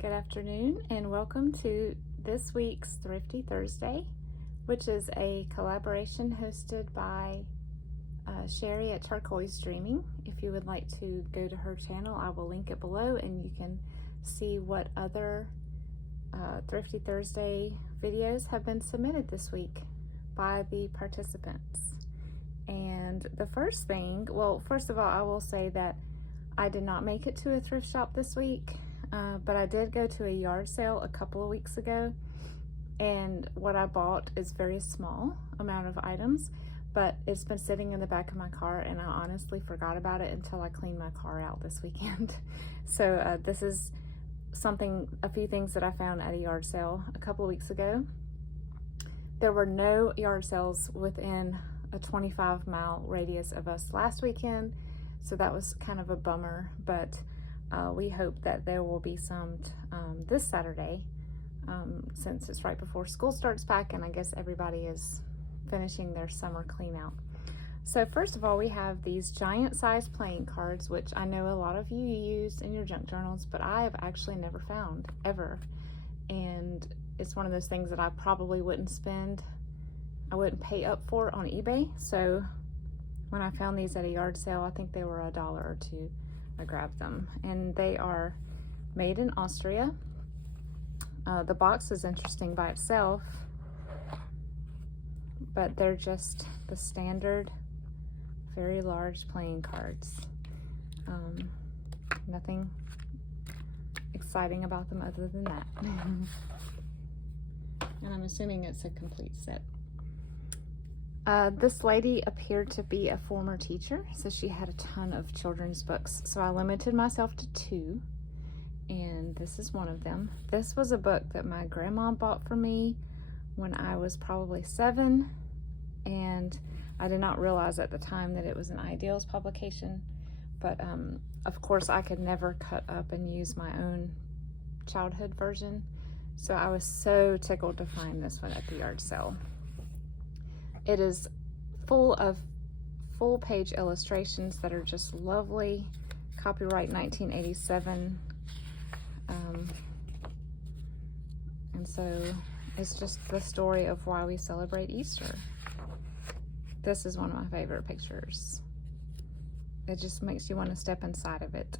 Good afternoon and welcome to this week's Thrifty Thursday, which is a collaboration hosted by Sherry at Turquoise Dreaming. If you would like to go to her channel, I will link it below and you can see what other Thrifty Thursday videos have been submitted this week by the participants. And the first thing, well, first of all, I will say that I did not make it to a thrift shop this week. But I did go to a yard sale a couple of weeks ago, and what I bought is very small amount of items, but it's been sitting in the back of my car and I honestly forgot about it until I cleaned my car out this weekend. So this is a few things that I found at a yard sale a couple of weeks ago. There were no yard sales within a 25-mile radius of us last weekend, so that was kind of a bummer, but we hope that there will be some this Saturday, since it's right before school starts back and I guess everybody is finishing their summer clean out. So first of all, we have these giant size playing cards, which I know a lot of you use in your junk journals, but I have actually never found ever. And it's one of those things that I probably wouldn't pay up for on eBay. So when I found these at a yard sale, I think they were $1 or $2. I grabbed them, and they are made in Austria. The box is interesting by itself, but they're just the standard very large playing cards. Nothing exciting about them other than that. And I'm assuming it's a complete set. This lady appeared to be a former teacher, so she had a ton of children's books. So I limited myself to 2, and this is one of them. This was a book that my grandma bought for me when I was probably 7, and I did not realize at the time that it was an Ideals publication, but of course I could never cut up and use my own childhood version, so I was so tickled to find this one at the yard sale. It is full of full-page illustrations that are just lovely. Copyright 1987. And so it's just the story of why we celebrate Easter. This is one of my favorite pictures. It just makes you want to step inside of it.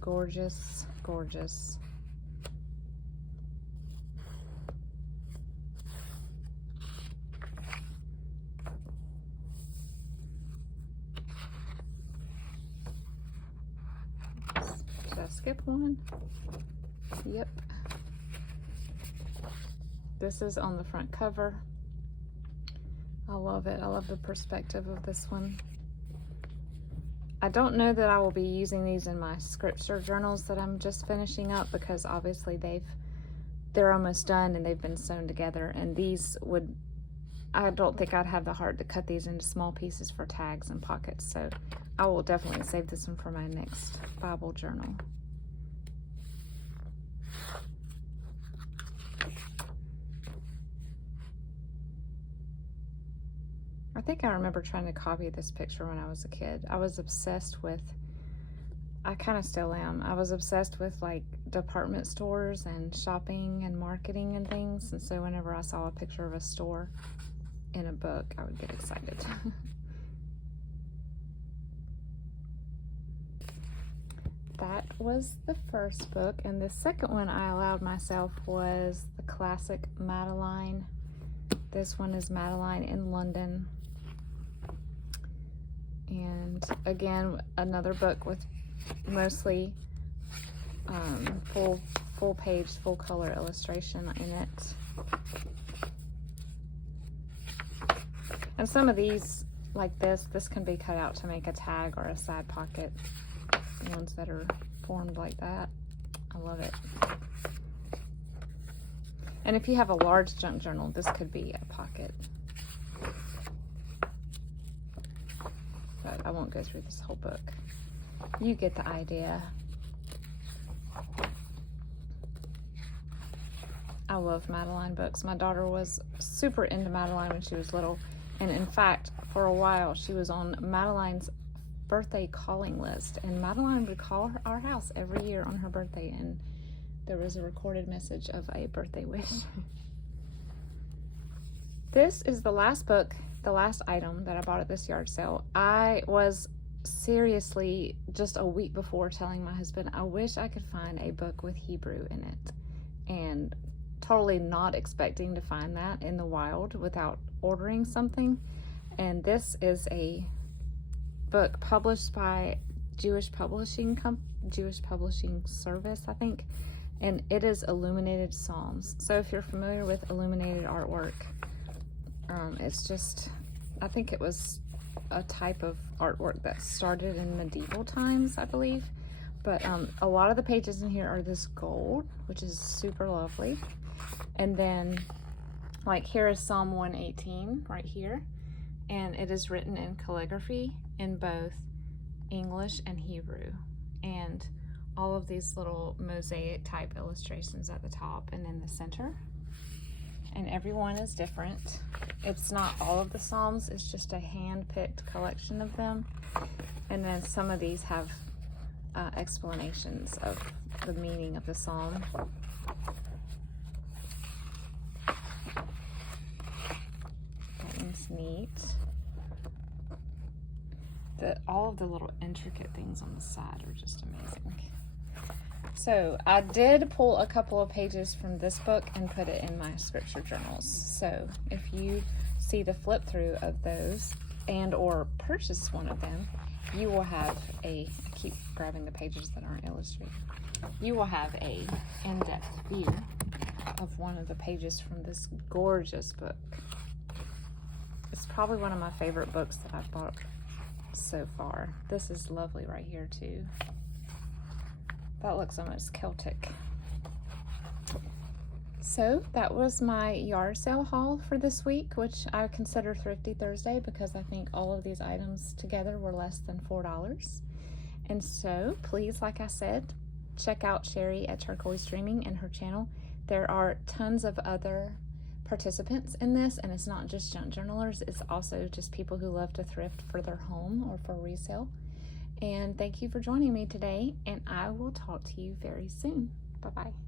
Gorgeous, gorgeous. Did I skip one? Yep. This is on the front cover. I love it. I love the perspective of this one. I don't know that I will be using these in my scripture journals that I'm just finishing up, because obviously they're almost done and they've been sewn together, and I don't think I'd have the heart to cut these into small pieces for tags and pockets, so I will definitely save this one for my next Bible journal. I think I remember trying to copy this picture when I was a kid. I was obsessed with, I kind of still am, I was obsessed with like department stores and shopping and marketing and things. And so whenever I saw a picture of a store in a book, I would get excited. That was the first book. And the second one I allowed myself was the classic Madeline. This one is Madeline in London. And again, another book with mostly full page, full color illustration in it. And some of these, like this can be cut out to make a tag or a side pocket. The ones that are formed like that, I love it. And if you have a large junk journal, this could be a pocket. But I won't go through this whole book. You get the idea. I love Madeline books. My daughter was super into Madeline when she was little. And in fact, for a while, she was on Madeline's birthday calling list. And Madeline would call our house every year on her birthday. And there was a recorded message of a birthday wish. This is the last book, the last item that I bought at this yard sale. I was seriously just a week before telling my husband, I wish I could find a book with Hebrew in it. And totally not expecting to find that in the wild without ordering something. And this is a book published by Jewish Publishing Service, I think, and it is Illuminated Psalms. So if you're familiar with illuminated artwork, it's just, I think it was a type of artwork that started in medieval times, I believe. But a lot of the pages in here are this gold, which is super lovely. And then, like, here is Psalm 118 right here. And it is written in calligraphy in both English and Hebrew. And all of these little mosaic type illustrations at the top and in the center. And everyone is different. It's not all of the Psalms, it's just a hand-picked collection of them. And then some of these have explanations of the meaning of the Psalm. That one's neat. All of the little intricate things on the side are just amazing. So I did pull a couple of pages from this book and put it in my scripture journals. So if you see the flip through of those and or purchase one of them, you will have I keep grabbing the pages that aren't illustrated. You will have a in-depth view of one of the pages from this gorgeous book. It's probably one of my favorite books that I've bought so far. This is lovely right here too. That looks almost Celtic. So that was my yard sale haul for this week, which I consider Thrifty Thursday because I think all of these items together were less than $4. And so please, like I said, check out Sherry at Turquoise Dreaming and her channel. There are tons of other participants in this, and it's not just junk journalers, it's also just people who love to thrift for their home or for resale. And thank you for joining me today, and I will talk to you very soon. Bye-bye.